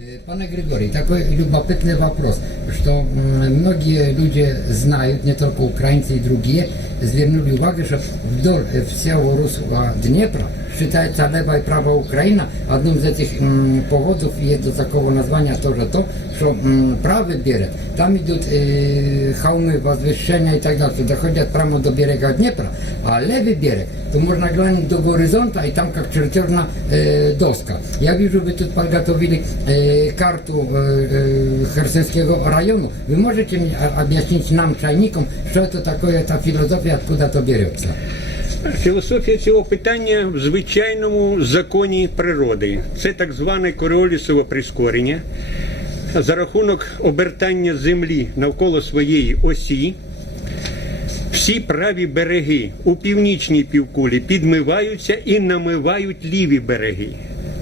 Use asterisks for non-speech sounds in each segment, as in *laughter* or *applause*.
Э, Пане Григорий, такой любопытный вопрос, что м, многие люди знают, не только украинцы и другие, звернули увагу, что вдоль э, всего русского Днепра считается левая и правая Украина. Одним из этих м, поводов есть до такого названия тоже то, что м, правый берег, там идут э, холмы, возвышения и так далее, что доходят прямо до берега Днепра, а левый берег, то можно глянуть до горизонта, и там как чертежная э, доска. Я вижу, вы тут подготовили э, карту э, э, Херсонского района. Вы можете мне а- объяснить нам, чайникам, что это такое, эта философия, откуда то берется? Філософія цього питання в звичайному законі природи. Це так зване коріолісове прискорення. За рахунок обертання землі навколо своєї осі, всі праві береги у північній півкулі підмиваються і намивають ліві береги.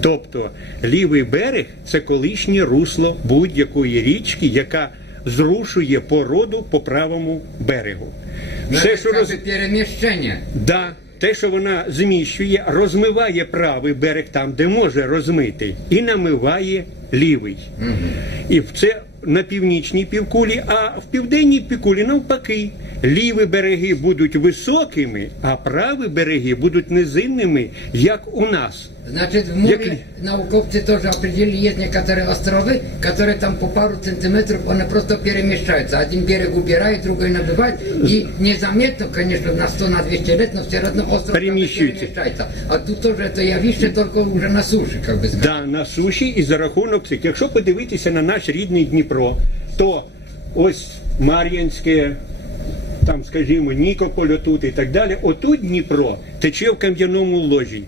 Тобто лівий берег це колишнє русло будь-якої річки, яка зрушує породу по правому берегу. Все, що роз... перемещение. Да, те, що вона зміщує, розмиває правий берег там, де може розмити, і намиває лівий. І це на північній півкулі, а в південній півкулі навпаки. Ліві береги будуть високими, а праві береги будуть низинними, як у нас. Значит, в море Як- науковцы тоже определили, есть некоторые островы, которые там по пару сантиметров, они просто перемещаются. Один берег убирает, другой набивает. И незаметно, конечно, на 100 на 200 лет, но все равно остров как бы Перемещается. перемещается. А тут тоже это явище только уже на суше, как бы сказать. Да, на суші і за рахунок цих. Якщо подивитися на наш рідний Дніпро, то ось Мар'янське, там, скажімо, Нікополь отут і так далі. Отут Дніпро тече в кам'яному ложі.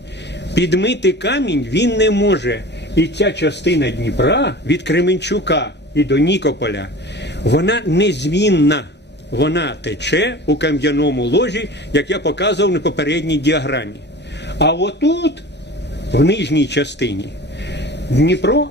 Підмити камінь він не може. І ця частина Дніпра від Кременчука і до Нікополя, вона незмінна. Вона тече у кам'яному ложі, як я показував на попередній діаграмі. А отут в нижній частині Дніпро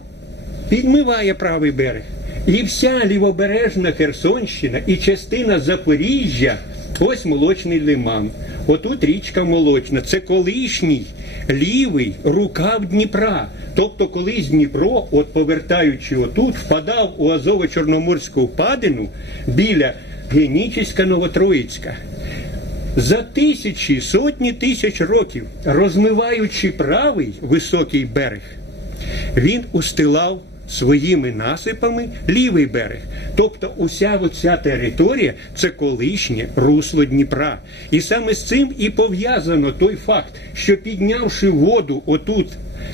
підмиває правий берег. І вся лівобережна Херсонщина і частина Запоріжжя ось молочний лиман. Отут річка Молочна. Це колишній лівий рукав Дніпра. Тобто, колись Дніпро, от повертаючи отут, впадав у Азово-Чорноморську впадину біля Генічеська Новотроїцька. За тисячі, сотні тисяч років, розмиваючи правий високий берег, він устилав своїми насипами лівий берег. Тобто уся оця територія це колишнє русло Дніпра. І саме з цим і пов'язано той факт, що піднявши воду отут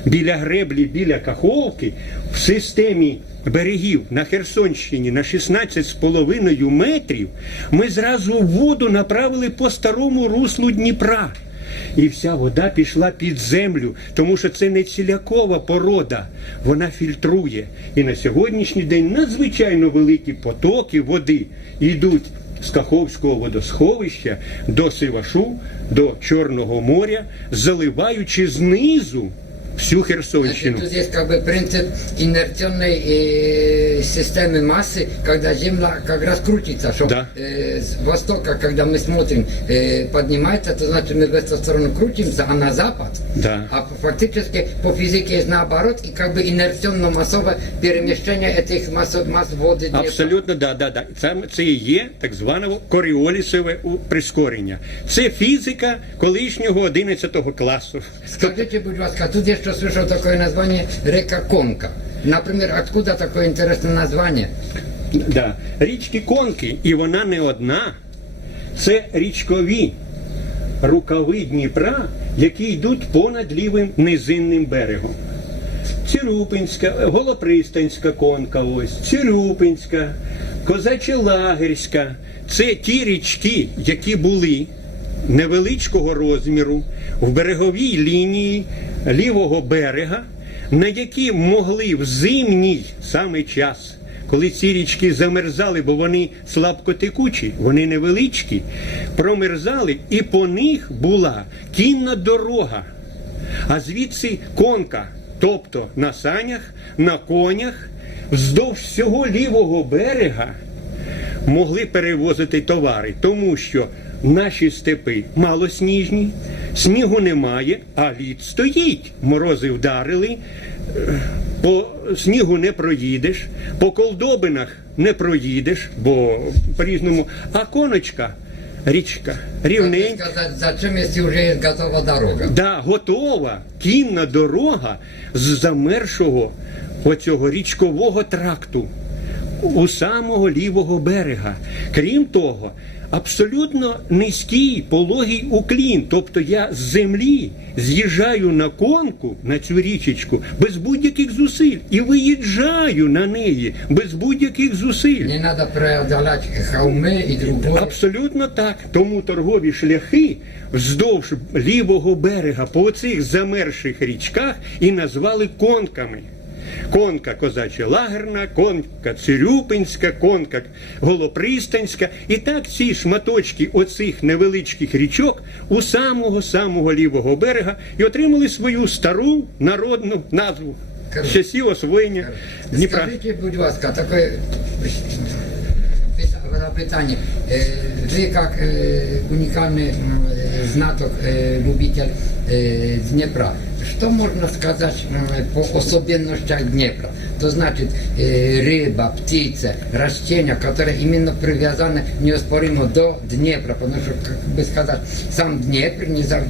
біля греблі, біля Каховки, в системі берегів на Херсонщині на 16,5 метрів, ми зразу воду направили по старому руслу Дніпра. І вся вода пішла під землю, тому що це не цілякова порода, вона фільтрує. І на сьогоднішній день надзвичайно великі потоки води йдуть з Каховського водосховища до Сивашу, до Чорного моря, заливаючи знизу всю Значит, Херсонщину. тут есть как бы принцип инерционной э, системы массы, когда Земля как раз крутится, что Да. э, с востока, когда мы смотрим, э, поднимается, то значит мы в эту сторону крутимся, а на запад. Да. А фактически по физике есть наоборот, и как бы инерционно-массовое перемещение этих масс, масс воды. Днепра. Абсолютно, да, да, да. Це, це і є так зване коріолісове у- прискорення. Це фізика колишнього 11 класу. Скажите, будь ласка, тут я что слышал такое название река Конка. Например, откуда такое интересное название? Да. Річки Конки, і вона не одна. Це річкові рукави Дніпра, які йдуть понад лівим низинним берегом. Цирюпинська, Голопристанська конка, ось, Цирюпинська, Козаче-Лагерська. Це ті річки, які були невеличкого розміру в береговій лінії лівого берега, на які могли в зимній саме час, коли ці річки замерзали, бо вони слабкотекучі, вони невеличкі, промерзали, і по них була кінна дорога. А звідси конка, тобто на санях, на конях, вздовж всього лівого берега могли перевозити товари, тому що наші степи малосніжні, снігу немає, а лід стоїть. Морози вдарили, по снігу не проїдеш, по колдобинах не проїдеш, бо по-різному. А коночка, річка, рівненька. зачем, если уже есть готова дорога? Да, готова кінна дорога з замершого оцього річкового тракту у самого лівого берега. Крім того, абсолютно низький пологий уклін. Тобто я з землі з'їжджаю на конку на цю річечку без будь-яких зусиль і виїжджаю на неї без будь-яких зусиль. Не надо преодолять холмы и другое. Абсолютно так. Тому торгові шляхи вздовж лівого берега по цих замерших річках і назвали конками. Конка козача лагерна, конка Цирюпинська, конка Голопристанська. І так ці шматочки оцих невеличких річок у самого самого лівого берега і отримали свою стару народну назву з часів освоєння Дніпра. Скажите, будь ласка, такое пита- запитание. Э, Вы как э, уникальный м, э, знаток, э, любитель э, Днепра, что можно сказать м, по особенностям Днепра? То значит, э, рыба, птицы, растения, которые именно привязаны неоспоримо до Днепра, потому что, как бы сказать, сам Днепр, не за-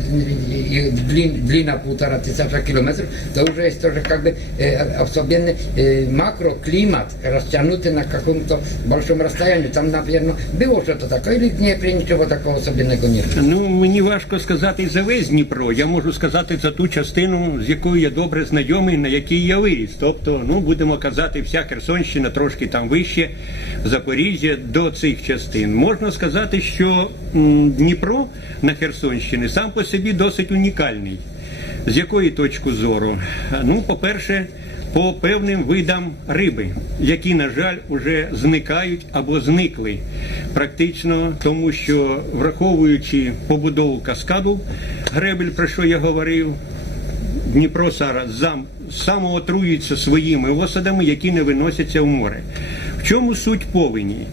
и длин- длина полтора тысяча километров, то уже есть тоже как бы э, особенный э, макроклимат, растянутый на каком-то большом расстоянии. Там, наверное, было что-то такое, или в Днепре ничего такого особенного нет? Ну, мені важко сказати за весь Дніпро. Я можу сказати за ту частину, з якою я добре знайомий, на якій я виріс. Тобто, ну будемо казати, вся Херсонщина трошки там вище, Запоріжжя до цих частин. Можна сказати, що Дніпро на Херсонщині сам по собі досить унікальний. З якої точки зору? Ну, по-перше, по певним видам риби, які, на жаль, вже зникають або зникли. Практично тому, що враховуючи побудову каскаду гребель, про що я говорив, Дніпро зараз самоотруюється своїми осадами, які не виносяться в море. В чому суть повені?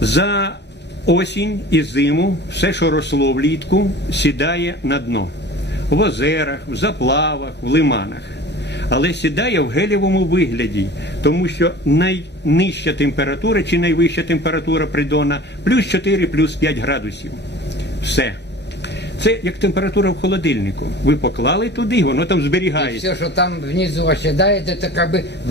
За осінь і зиму все, що росло влітку, сідає на дно в озерах, в заплавах, в лиманах. Але сідає в гелєвому вигляді, тому що найнижча температура чи найвища температура придона плюс 4, плюс 5 градусів. Все. Це як температура в холодильнику. Ви поклали туди, воно там зберігається. зберігається. все, що там внизу осідає, как бы в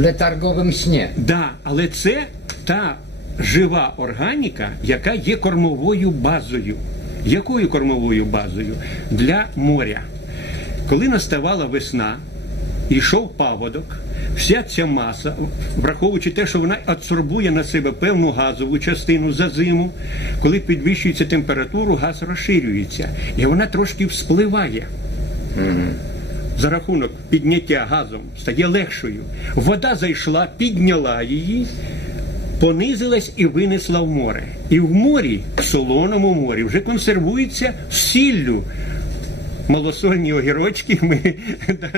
сні. сне. Да, але це та жива органіка, яка є кормовою базою. Якою кормовою базою? Для моря. Коли наставала весна, йшов паводок, вся ця маса, враховуючи те, що вона адсорбує на себе певну газову частину за зиму, коли підвищується температуру, газ розширюється, і вона трошки вспливає за рахунок підняття газом стає легшою. Вода зайшла, підняла її, понизилась і винесла в море. І в морі, в солоному морі, вже консервується сіллю Малосольні огірочки ми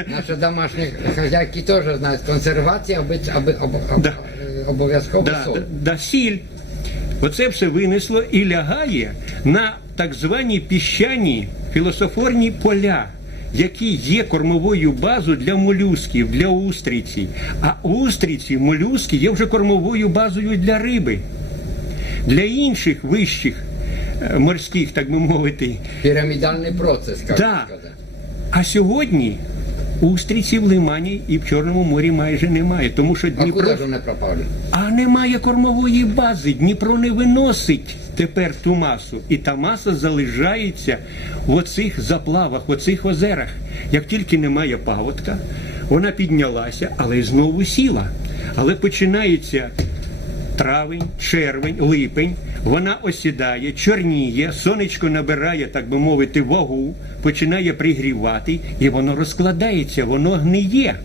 Наши домашние хозяйки тоже знают, консервация обы- обы- об- об- Да. э, обов'язково да, соль. да, да, сіль. Оце все винесло і лягає на так звані піщані філософорні поля, які є кормовою базою для молюсків, для устриці. А устриці, молюски є вже кормовою базою для риби. Для інших вищих е, морських, так би мовити, Пирамидальный процесс, как Да. А сьогодні устриці в Лимані і в Чорному морі майже немає, тому що А Дніпро куда же они пропали? а немає кормової бази. Дніпро не виносить тепер ту масу. І та маса залишається в оцих заплавах, в оцих озерах. Як тільки немає паводка, вона піднялася, але знову сіла. Але починається травень, червень, липень, вона осідає, чорніє, сонечко набирає, так би мовити, вагу, починає пригрівати, і воно розкладається, воно гниє.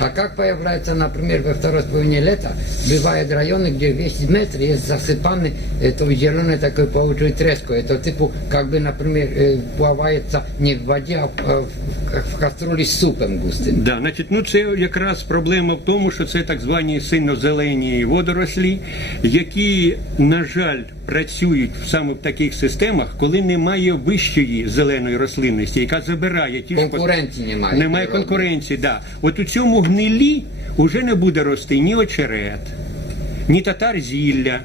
А как появляется, например, во второй половине лета, бывают районы, где весь метр есть засыпанный этой зеленой такой паучьей треской. Это типа, как бы, например, э, плавается не в воде, а в, как в кастрюле с супом густым. Да, значить, ну це якраз проблема в тому, що це так звані сильно-зелені водорослі, які, на жаль, працюють саме в таких системах, коли немає вищої зеленої рослинності, яка забирає ті ж по- Конкуренции немає. Немає природної. конкуренції, да. От у цьому гнилі вже не буде рости ні очерет, ні татар зілля,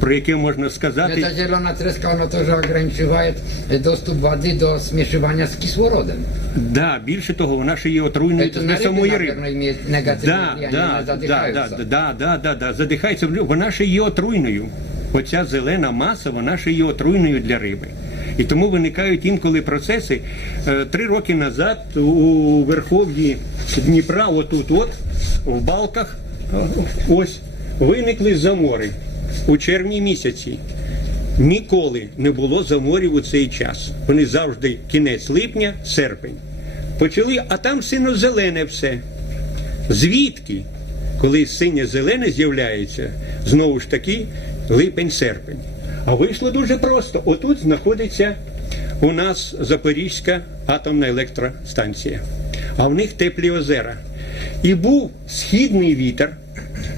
про яке можна сказати. Эта зеленая треска, она тоже ограничивает э, доступ воды до смешивания с кислородом. Да, більше того, вона ще є отруйною Это для на самої рыбы, риби. наверное, имеет негативное Да, влияние, да, она да, задыхается. да, да, да, да, да, задихається. Вона ще є отруйною. Оця зелена маса, вона ще є отруйною для риби. І тому виникають інколи процеси. Е, Три роки назад у верхов'ї Дніпра, отут, от, в балках, е, ось, виникли замори у червні місяці. Ніколи не було заморів у цей час. Вони завжди кінець липня, серпень. Почали, а там сино-зелене все. Звідки? Коли синє-зелене з'являється, знову ж таки, липень-серпень. А вийшло дуже просто. Отут знаходиться у нас Запорізька атомна електростанція, а в них теплі озера. І був східний вітер,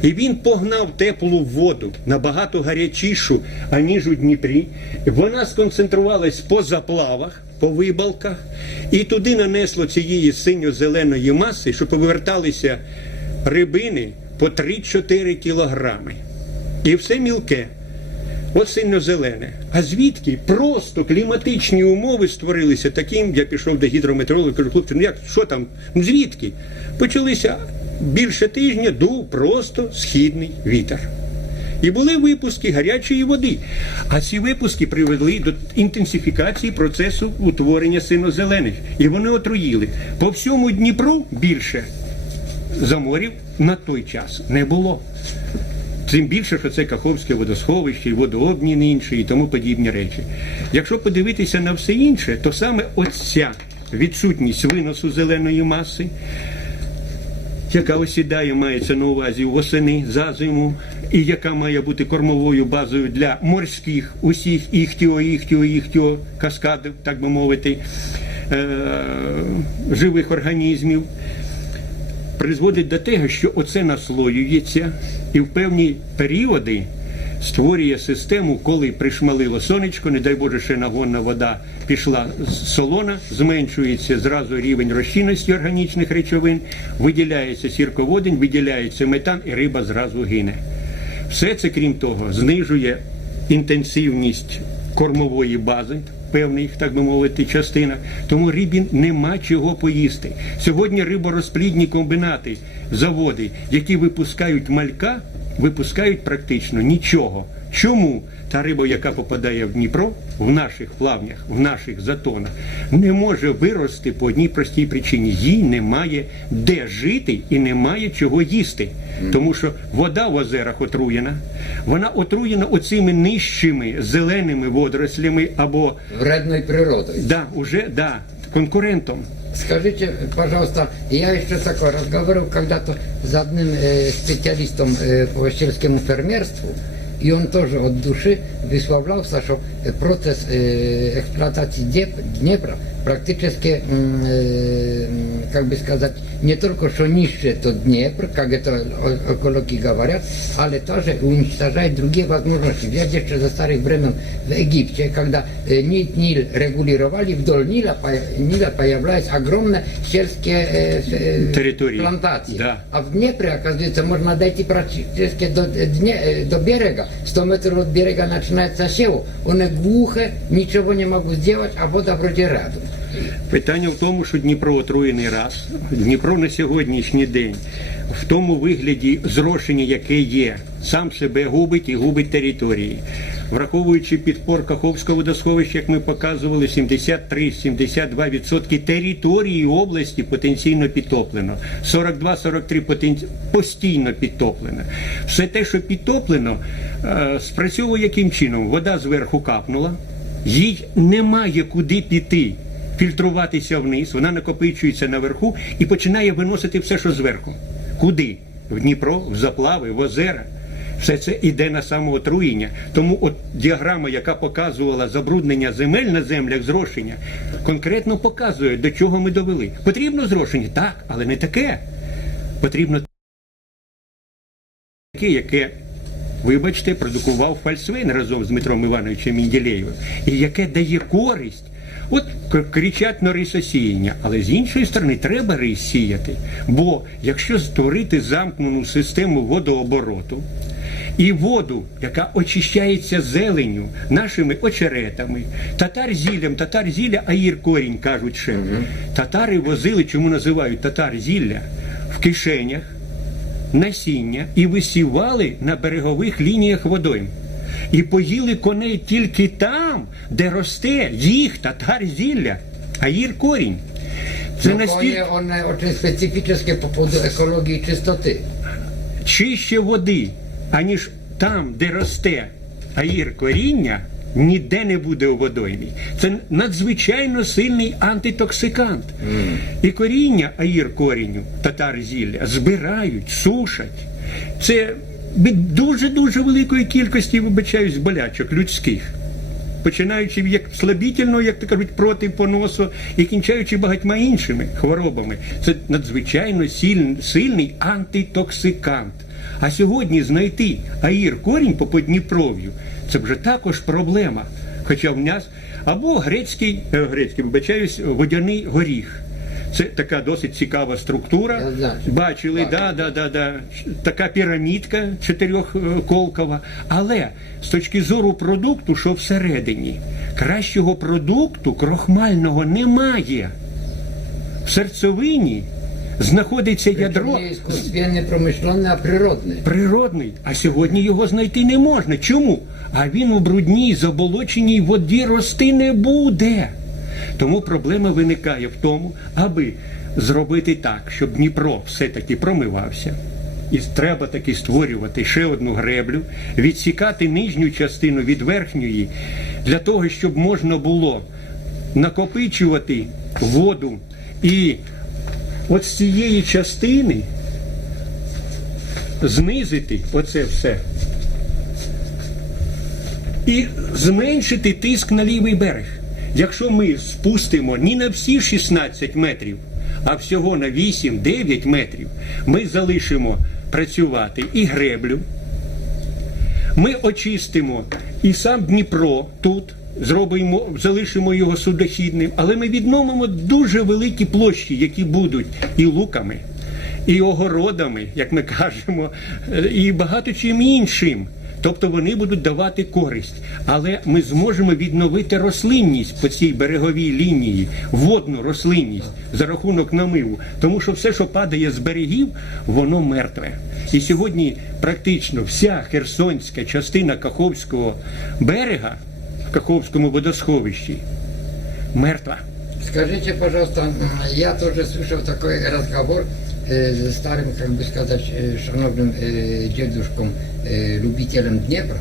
і він погнав теплу воду набагато гарячішу, аніж у Дніпрі. Вона сконцентрувалась по заплавах, по вибалках, і туди нанесло цієї синьо-зеленої маси, що поверталися рибини по 3-4 кілограми. І все мілке. От синьо-зелене. А звідки просто кліматичні умови створилися таким, я пішов до гідрометеоролога, кажу, хлопці, ну як, що там? Ну звідки? Почалися більше тижня дув просто східний вітер. І були випуски гарячої води. А ці випуски привели до інтенсифікації процесу утворення синьо-зелених. І вони отруїли. По всьому Дніпру більше заморів на той час не було. Тим більше, що це Каховське водосховище, і водообмін інший і тому подібні речі. Якщо подивитися на все інше, то саме оця відсутність виносу зеленої маси, яка осідає, мається на увазі восени за зиму, і яка має бути кормовою базою для морських усіх іхтіо, іхтіо, іхтіо каскадів, так би мовити, е- живих організмів призводить до того, що оце наслоюється і в певні періоди створює систему, коли пришмалило сонечко, не дай Боже, ще нагонна вода пішла з- солона, зменшується зразу рівень розчинності органічних речовин, виділяється сірководень, виділяється метан, і риба зразу гине. Все це, крім того, знижує інтенсивність кормової бази певних, так би мовити, частинах. Тому рибі нема чого поїсти. Сьогодні риборозплідні комбінати, заводи, які випускають малька, випускають практично нічого. Чому та риба, яка попадає в Дніпро, в наших плавнях, в наших затонах, не може вирости по одній простій причині. Їй немає де жити і немає чого їсти. Тому що вода в озерах отруєна, вона отруєна оцими нижчими зеленими водорослями або Вредной природой. да, уже да, конкурентом. Скажите, пожалуйста, я еще такой разговаривал когда-то с одним э, специалистом э, по сельскому фермерству, и он тоже от души высказался, что э, процесс э, эксплуатации Днеп- Днепра практически, м, э, м, как бы сказать, не только что нищет тот Днепр, как это о- экологи говорят, але тоже уничтожает другие возможности. Взять еще за старых времен в Египте, когда э, Ниль, Ниль регулировали, вдоль Ниля, по- Ниля появляются огромные сельские э, э, Территории. плантации. Да. А в Днепре, оказывается, можно дойти практически до, э, дне- э, до берега. 100 метров от берега начинается сево. Он глухо, ничего не могу сделать, а вода вроде рядом. Питання в тому, що Дніпро отруєний раз. Дніпро на сьогоднішній день в тому вигляді зрошення, яке є, сам себе губить і губить території. Враховуючи підпор Каховського водосховища, як ми показували, 73-72% території області потенційно підтоплено, 42-43% потен... постійно підтоплено. Все те, що підтоплено, е, спрацьовує яким чином? Вода зверху капнула, їй немає куди піти фільтруватися вниз, вона накопичується наверху і починає виносити все, що зверху. Куди? В Дніпро, в заплави, в озера. Все це йде на самоотруєння. Тому от діаграма, яка показувала забруднення земель на землях зрошення, конкретно показує, до чого ми довели. Потрібно зрошення? Так, але не таке. Потрібно таке, яке, вибачте, продукував Фальцвейн разом з Дмитром Івановичем Мінділеєвим, і яке дає користь. От кричать на рисосіяння, але з іншої сторони треба рис сіяти. Бо якщо створити замкнену систему водообороту і воду, яка очищається зеленю, нашими очеретами, татар зіллям, татар зілля, аїр корінь кажуть ще. Татари возили, чому називають татар зілля, в кишенях насіння і висівали на берегових лініях водойм. І поїли коней тільки там, де росте їх татар зілля, а їр корінь. Це настільки one, очень специфические по поводу экологии и чистоты. чище води, аніж там, де росте аїр коріння, ніде не буде у водоймі. Це надзвичайно сильний антитоксикант. І коріння аїр корінню, татар зілля, збирають, сушать. Це від дуже-дуже великої кількості, вибачаюсь, болячок людських. Починаючи як слабітельного, як то кажуть, проти поносу, і кінчаючи багатьма іншими хворобами. Це надзвичайно сильний, сильний антитоксикант. А сьогодні знайти аїр корінь по Подніпров'ю це вже також проблема. Хоча в нас або грецький, е, грецький, вибачаюсь, водяний горіх. Це така досить цікава структура. Я знаю. Бачили, да, да, да, да. така пірамідка чотирьохколкова. Але з точки зору продукту, що всередині, кращого продукту крохмального немає. В серцевині знаходиться ядро Причем не искусственный, промышленный, а природный. природний, а сьогодні його знайти не можна. Чому? А він у брудній, заболоченій воді рости не буде. Тому проблема виникає в тому, аби зробити так, щоб Дніпро все-таки промивався. І треба таки створювати ще одну греблю, відсікати нижню частину від верхньої, для того, щоб можна було накопичувати воду і от з цієї частини знизити оце все і зменшити тиск на лівий берег. Якщо ми спустимо не на всі 16 метрів, а всього на 8-9 метрів, ми залишимо працювати і греблю, ми очистимо і сам Дніпро тут, зробимо, залишимо його судохідним, але ми відновимо дуже великі площі, які будуть і луками, і огородами, як ми кажемо, е, і багато чим іншим. Тобто вони будуть давати користь, але ми зможемо відновити рослинність по цій береговій лінії, водну рослинність за рахунок намиву. Тому що все, що падає з берегів, воно мертве. І сьогодні практично вся херсонська частина Каховського берега в Каховському водосховищі мертва. Скажите, пожалуйста, я тоже слышал такой разговор э, с старым, как бы сказать, э, шановным э, дедушком, э, любителем Днепра.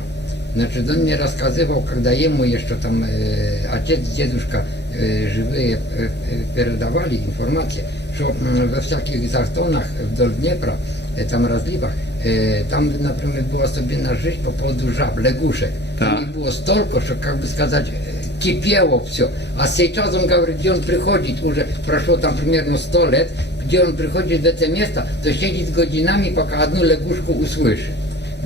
Значит, он мне рассказывал, когда ему еще там э, отец, дедушка э, живые э, э, передавали информацию, что м, во всяких затонах вдоль Днепра, э, там разливах, э, там, например, была особенно жизнь по поводу жаб, лягушек. Там Так. их было столько, что, как бы сказать, э, кипело все. А сейчас он говорит, где он приходит, уже прошло там примерно 100 лет, где он приходит в это место, то сидит годинами, пока одну лягушку услышит.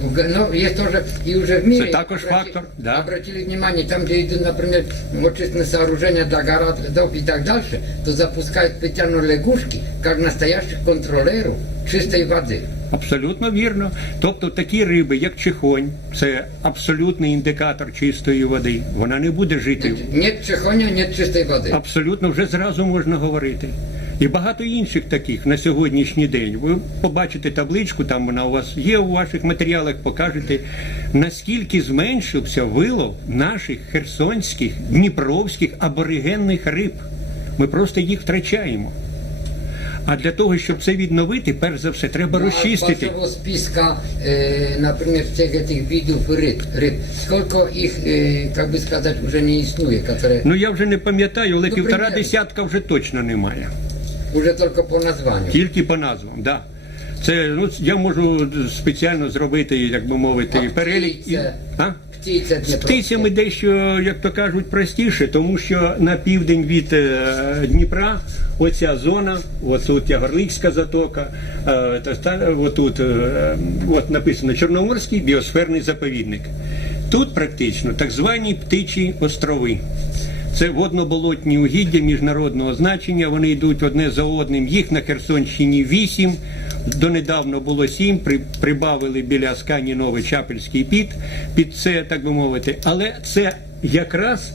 Ну, г- Ну, есть тоже, и уже в мире... Это також обрати- фактор, да. Обратили внимание, там, где идут, например, очистные сооружения для городов и так дальше, то запускают специально лягушки, как настоящих контролеров чистой воды. Абсолютно вірно. Тобто такі риби, як чихонь, це абсолютний індикатор чистої води. Вона не буде жити. Значит, нет чехоня, нет чистой воды. Абсолютно вже зразу можна говорити. І багато інших таких на сьогоднішній день. Ви побачите табличку, там вона у вас є у ваших матеріалах, покажете, наскільки зменшився вилов наших херсонських, дніпровських аборигенних риб. Ми просто їх втрачаємо. А для того, щоб це відновити, перш за все, треба Ну, а розчистити. З вашого списка, э, например, всех этих видов рыб, рыб, сколько их, э, как бы сказать, уже не існує, которые Ну я вже не пам'ятаю, але Ну, півтора примерно. десятка вже точно немає. уже только по названию. Тільки по назвам, да. Це ну я можу спеціально зробити, як би мовити, А перелік. птиця? А? Птиця З птицями дещо, як то кажуть, простіше, тому що на південь від е, Дніпра оця зона, от тут Ягорлицька затока, е, та, та, отут, е, от написано Чорноморський біосферний заповідник. Тут практично так звані птичі острови. Це водно-болотні угіддя міжнародного значення. Вони йдуть одне за одним. Їх на Херсонщині вісім. Донедавно було сім. При, прибавили біля Аскані Новий Чапельський під під це, так би мовити. Але це якраз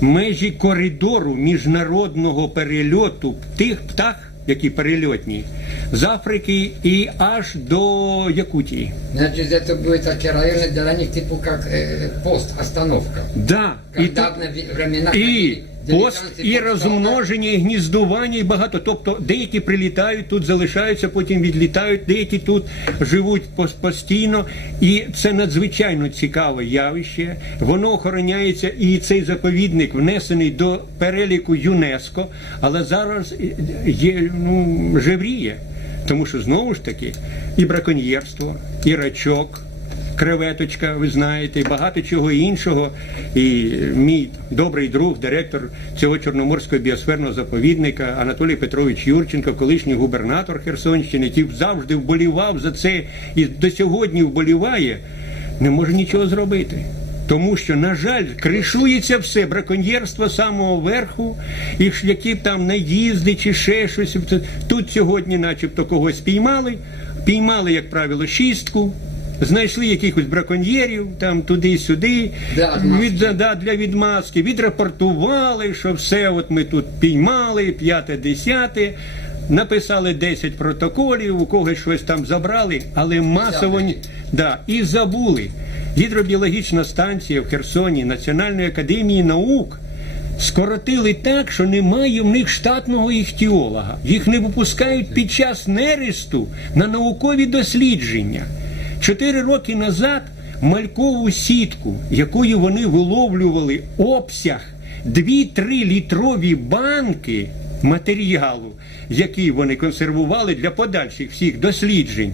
межі коридору міжнародного перельоту тих птах, які перельотні, з Африки і аж до Якутії. Значит, это были такие районы для них типа как э, пост, остановка. Да. І тут- Когда в ве- времена І ходили пост, і розмноження, і гніздування, і багато. Тобто деякі прилітають, тут залишаються, потім відлітають, деякі тут живуть постійно. І це надзвичайно цікаве явище. Воно охороняється, і цей заповідник внесений до переліку ЮНЕСКО, але зараз є ну, жевріє. Тому що знову ж таки і браконьєрство, і рачок креветочка, ви знаєте, і багато чого іншого. І мій добрий друг, директор цього Чорноморського біосферного заповідника Анатолій Петрович Юрченко, колишній губернатор Херсонщини, який завжди вболівав за це і до сьогодні вболіває, не може нічого зробити. Тому що, на жаль, кришується все браконьєрство самого верху, і які там наїзди чи ще щось. Тут сьогодні, начебто, когось піймали, піймали, як правило, шістку. Знайшли якихось браконьєрів там туди-сюди, від, да, для відмазки, відрапортували, що все, от ми тут піймали, п'яте, десяте, написали 10 протоколів, у когось щось там забрали, але масово. Да, і забули. Гідробіологічна станція в Херсоні Національної академії наук скоротили так, що немає в них штатного іхтіолога. Їх не випускають під час нересту на наукові дослідження. Чотири роки назад малькову сітку, якою вони виловлювали обсяг 2-3 літрові банки матеріалу, який вони консервували для подальших всіх досліджень,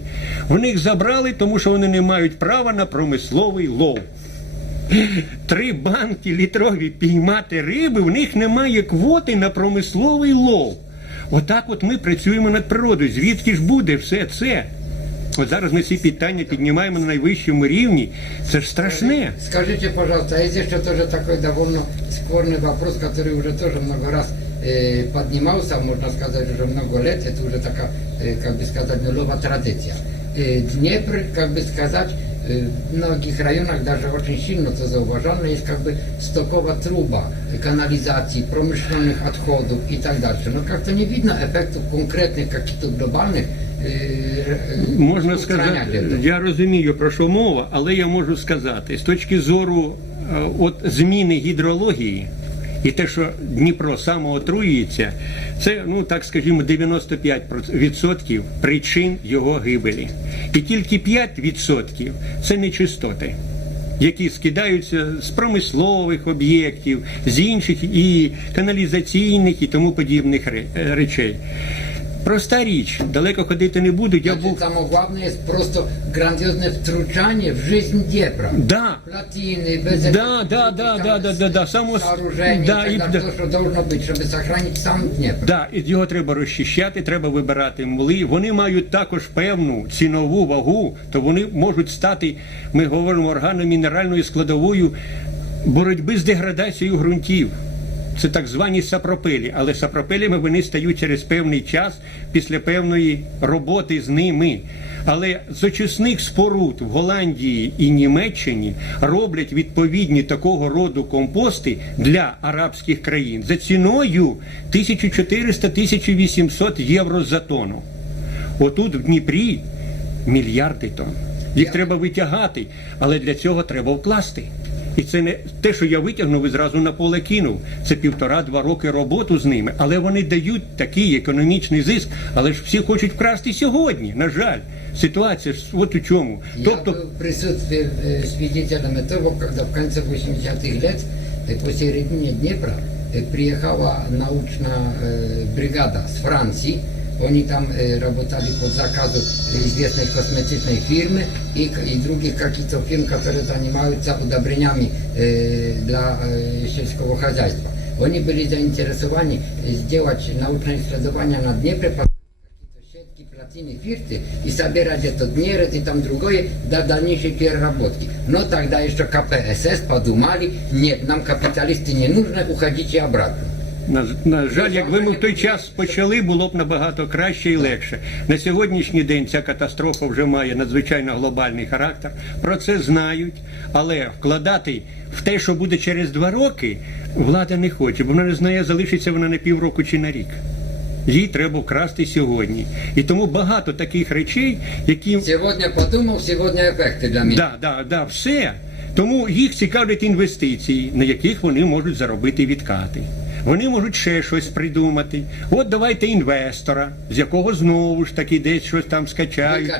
в них забрали, тому що вони не мають права на промисловий лов. Три банки літрові піймати риби, в них немає квоти на промисловий лов. Отак от ми працюємо над природою. Звідки ж буде все це? От зараз ми ці питання піднімаємо на найвищому рівні. Це ж страшне. Скажите, пожалуйста, а есть еще тоже такой довольно спорный вопрос, который уже тоже много раз э, поднимался, можно сказать, уже много лет, это уже такая, э, как бы сказать, нулевая традиция. Э, Днепр, как бы сказать, э, в многих районах даже очень сильно это зауважено, есть как бы стоковая труба э, канализации, промышленных отходов и так дальше. Но как-то не видно эффектов конкретных, каких-то глобальных э, э, Можна сказати, я розумію про що мова, але я можу сказати, з точки зору е, от зміни гідрології і те, що Дніпро самоотруюється, це, ну так скажімо, 95% причин його гибелі. І тільки 5% це нечистоти. Які скидаються з промислових об'єктів, з інших і каналізаційних і тому подібних е, речей. Проста річ, далеко ходити не буду. Я Значит, був самое главное есть просто грандиозное втручание в жизнь Днепра. Да. Плотины, без Да, этих да, других да, там да, да, да, да, само- сооружений, да, и и так да. далее, то, что должно быть, чтобы сохранить сам Днепр. Да, і його треба розчищати, треба вибирати мли. Вони мають також певну цінову вагу, то вони можуть стати, ми говоримо, органно-мінеральною складовою боротьби з деградацією ґрунтів. Це так звані сапропелі, але сапропелями вони стають через певний час після певної роботи з ними. Але з очисних споруд в Голландії і Німеччині роблять відповідні такого роду компости для арабських країн за ціною 1400-1800 євро за тонну. Отут в Дніпрі мільярди тонн. Їх треба витягати, але для цього треба вкласти. І це не те, що я витягнув і зразу на поле кинув. Це півтора-два роки роботу з ними, але вони дають такий економічний зиск. Але ж всі хочуть вкрасти сьогодні. На жаль, ситуація ж от у чому. Я Тобто, был в присутствии э, свидетелем этого, когда в конце 80-х лет э, посередине Днепра э, приехала научная э, бригада с Франции, Oni tam e, работали под заказу известной косметичной фирмы и, к- и других каких-то фирм, которые занимаются удобрениями э, для э, сельского хозяйства. Они были заинтересованы э, сделать научное исследование на Днепре, по- какие-то щетки, плотины, фирты и собирать этот неред и там другое до дальнейшей переработки. Но тогда еще КПСС подумали, нет, нам капиталисты не нужны, уходите обратно. На, на жаль, якби ми в той час почали, було б набагато краще і легше. На сьогоднішній день ця катастрофа вже має надзвичайно глобальний характер. Про це знають, але вкладати в те, що буде через два роки, влада не хоче, бо вона не знає, залишиться вона на півроку чи на рік. Їй треба вкрасти сьогодні. І тому багато таких речей, які Сегодня подумал, сегодня эффекты для меня. Да, да, да, все. Тому їх цікавлять інвестиції, на яких вони можуть заробити відкати. Вони можуть ще щось придумати. От давайте інвестора, з якого знову ж таки десь щось там скачають.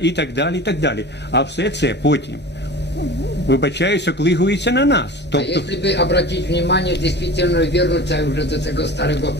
І так далі, і так далі. А все це потім, вибачаюся, клигується на нас. А Тобто, если бы обратить внимание, действительно вернуться уже до tego старого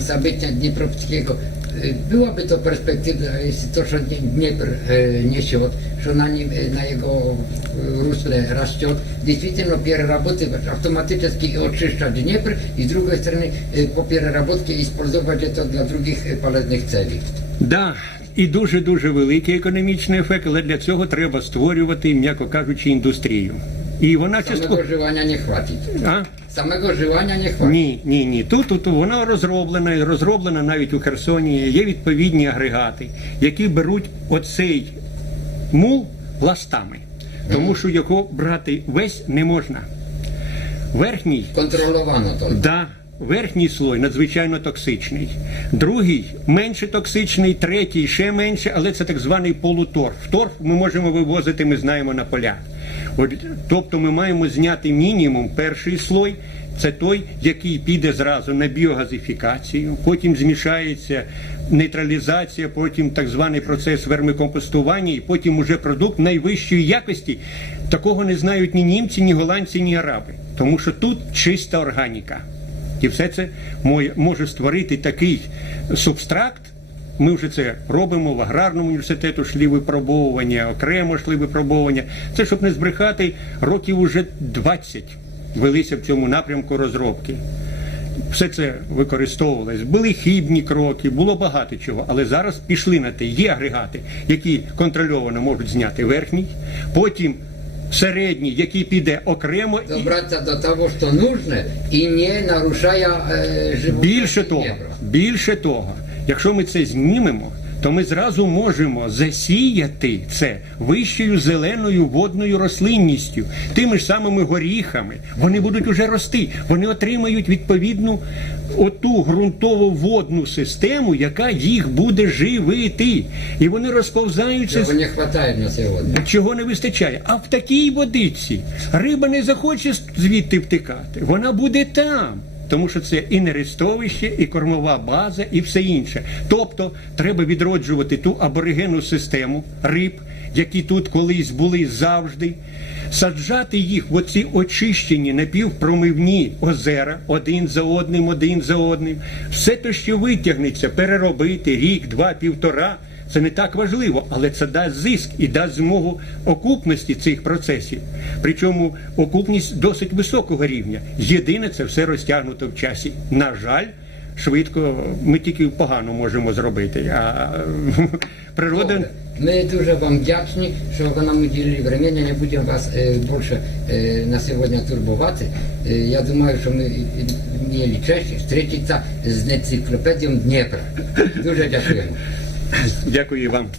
события Днепровского, э, была бы то перспектива, если то, что Днепр э, несет, что на, ним, э, на его э, русле растет, действительно перерабатывать, автоматически очищать Днепр и с другой стороны э, по переработке использовать это для других э, полезных целей. да, і дуже-дуже великий економічний ефект, але для цього треба створювати, м'яко кажучи, індустрію. І вона частково. Самого желания не хватит. А? Самого желания не хватит. Ні, ні, ні. Тут, тут воно розроблено, і розроблено навіть у Херсоні. Є відповідні агрегати, які беруть оцей мул пластами, тому що його брати весь не можна. Верхній Контроловано только. Да, верхній слой надзвичайно токсичний, другий менше токсичний, третій ще менше, але це так званий полуторф. Торф ми можемо вивозити, ми знаємо на поля. Тобто ми маємо зняти мінімум перший слой. Це той, який піде зразу на біогазифікацію, потім змішається нейтралізація, потім так званий процес вермикомпостування, і потім уже продукт найвищої якості. Такого не знають ні німці, ні голландці, ні араби. Тому що тут чиста органіка. І все це може створити такий субстракт. Ми вже це робимо в аграрному університету, йшли випробовування, окремо йшли випробовування. Це щоб не збрехати, років уже 20 велися в цьому напрямку розробки. Все це використовувалось. Були хібні кроки, було багато чого. Але зараз пішли на те. Є агрегати, які контрольовано можуть зняти верхній, потім середній, який піде окремо. і- до того, что нужно, и не нарушая э, животных Більше того, більше того, якщо ми це знімемо, то ми зразу можемо засіяти це вищою зеленою водною рослинністю, тими ж самими горіхами. Вони будуть уже рости. Вони отримають відповідну оту ґрунтово водну систему, яка їх буде живити. І вони розповзаються. Чего не хватает на сегодня. Чого не вистачає? А в такій водиці риба не захоче звідти втикати. Вона буде там. Тому що це і нерестовище, і кормова база, і все інше. Тобто треба відроджувати ту аборигенну систему риб, які тут колись були завжди, саджати їх в оці очищені напівпромивні озера один за одним, один за одним. Все те, що витягнеться, переробити рік, два, півтора. Це не так важливо, але це дасть зиск і дасть змогу окупності цих процесів. Причому окупність досить високого рівня. Єдине, це все розтягнуто в часі. На жаль, швидко ми тільки погано можемо зробити. А *laughs* природа Ми дуже вам вдячні, що ви нам уділили времени. Не будемо вас е, більше е, на сьогодні турбувати. Е, я думаю, що ми мали честь зустрітися з енциклопедією Дніпра. Дуже дякуємо. Дякую вам.